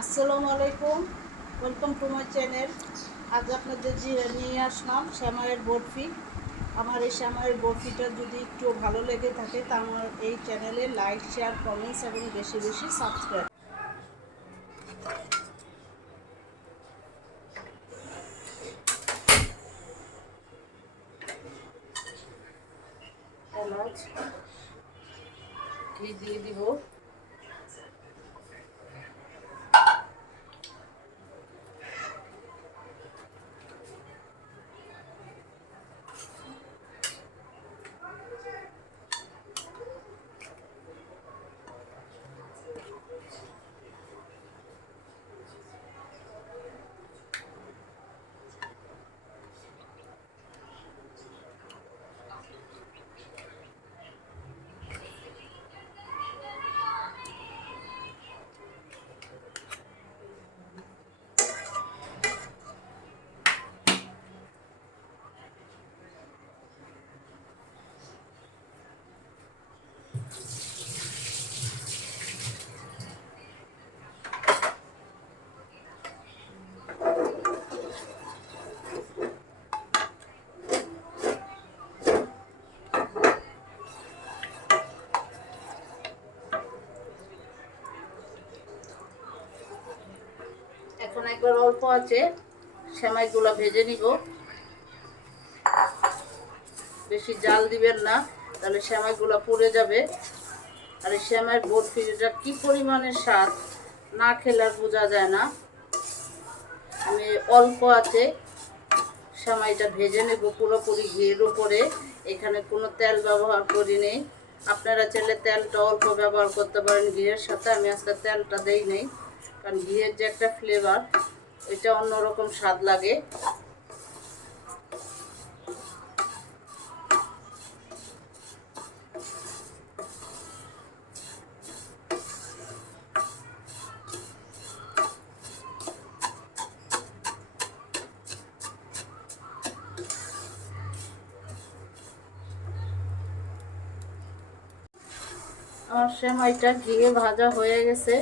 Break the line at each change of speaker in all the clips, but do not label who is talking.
আসসালামু আলাইকুম। Welcome to my channel আজ আপনাদের যে নিয়ে আসলাম শ্যামায়ের বরফি। আমার এই শ্যামায়ের বরফিটা যদি একটু ভালো লেগে থাকে, তা আমার এই চ্যানেলে লাইক শেয়ার কমেন্টস এবং বেশি বেশি সাবস্ক্রাইব এখন একবার অল্প আছে। সেমাইগুলো ভেজে নিব। বেশি জাল দিবেন না, তাহলে সেমাইগুলো পুড়ে যাবে। আর এই সেমাইয়ের বরফিটা কি পরিমাণে স্বাদ, না খেলে আর বোঝা যায় না। আমি অল্প আছে, সেমাইটা ভেজে নেব পুরোপুরি ঘিয়ের উপরে। এখানে কোনো তেল ব্যবহার করি নেই আপনারা চাইলে তেলটা অল্প ব্যবহার করতে পারেন ঘিয়ের সাথে। আমি আজকে তেলটা দেই নেই। কারণ ঘিয়ের যে একটা ফ্লেভার এটা অন্যরকম স্বাদ লাগে। আমার সেমাইটা ঘিয়ে ভাজা হয়ে গেছে।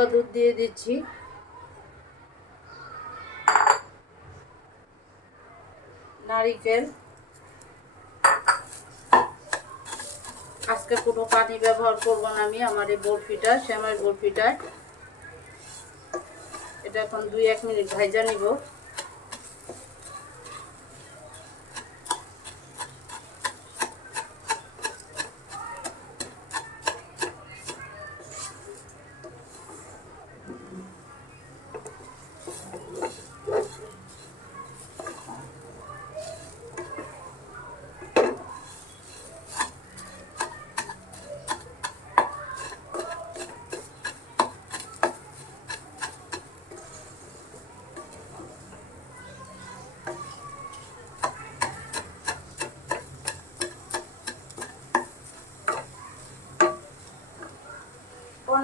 গুঁড়ো দুধ দিয়ে দিচ্ছি। নারিকেল। আজকে কোনো পানি ব্যবহার করব না আমি, আমার এই বরফিটা, শ্যামের বরফিটায় এটা এখন দুই এক মিনিট ভাইজা নিব।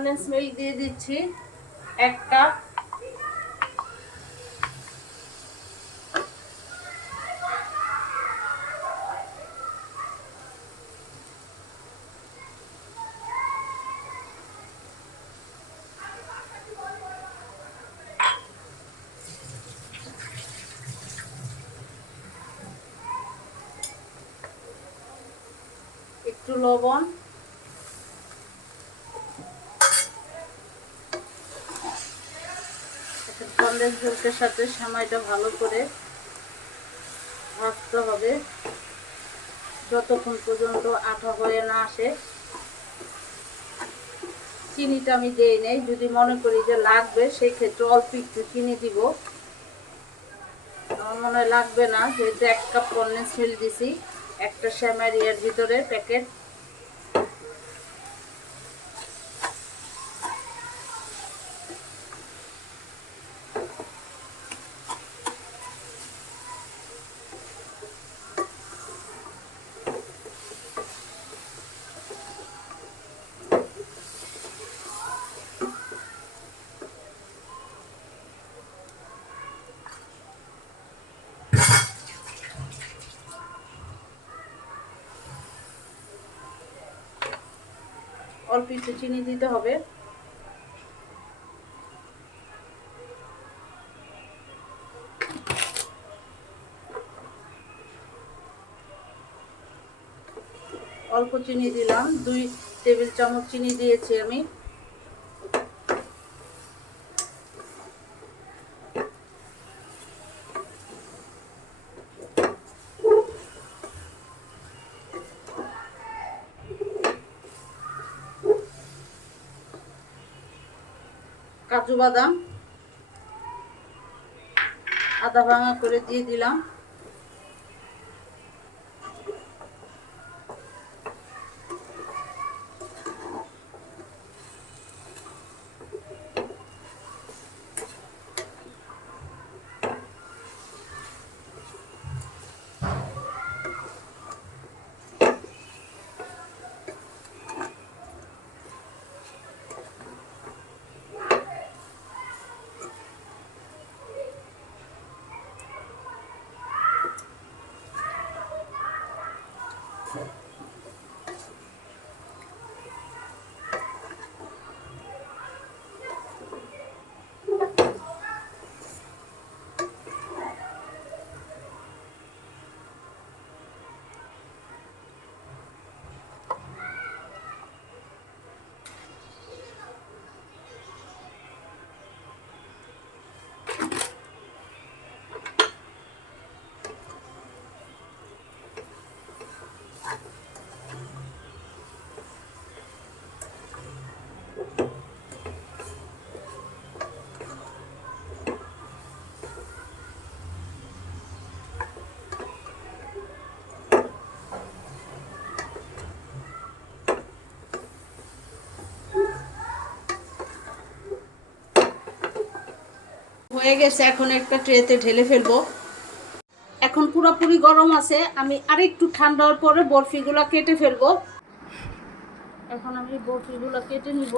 কনডেন্স মিল্ক দিয়ে দিচ্ছি। এক কাপ একটু লবণ। কন্ডেন্স মিল্কের সাথে সেমাইটা ভালো করে ভাজতে হবে। যতক্ষণ পর্যন্ত আঠা হয়ে না আসে, চিনিটা আমি দেই নেই। যদি মনে করি যে লাগবে, সেই ক্ষেত্রে অল্প একটু চিনি দিব। আমার মনে হয় লাগবে না, যেহেতু এক কাপ কন্ডেন্স মিল্ক দিছি, একটা শ্যামার ইয়ের ভিতরে প্যাকেট। অল্প একটু চিনি দিতে হবে। অল্প চিনি দিলাম দুই টেবিল চামচ চিনি দিয়েছি আমি। কাজু বাদাম আদা ভাঙা করে দিয়ে দিলাম। হয়ে গেছে, এখন একটা ট্রেতে ঢেলে ফেলব। এখন পুরোপুরি গরম আছে, আমি আরেকটু ঠান্ডা হওয়ার পরে বরফিগুলো কেটে ফেলব। এখন আমি বরফিগুলো কেটে নিব।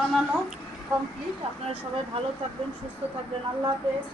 বানানো কমপ্লিট আপনারা সবাই ভালো থাকবেন সুস্থ থাকবেন। আল্লাহ হাফেজ।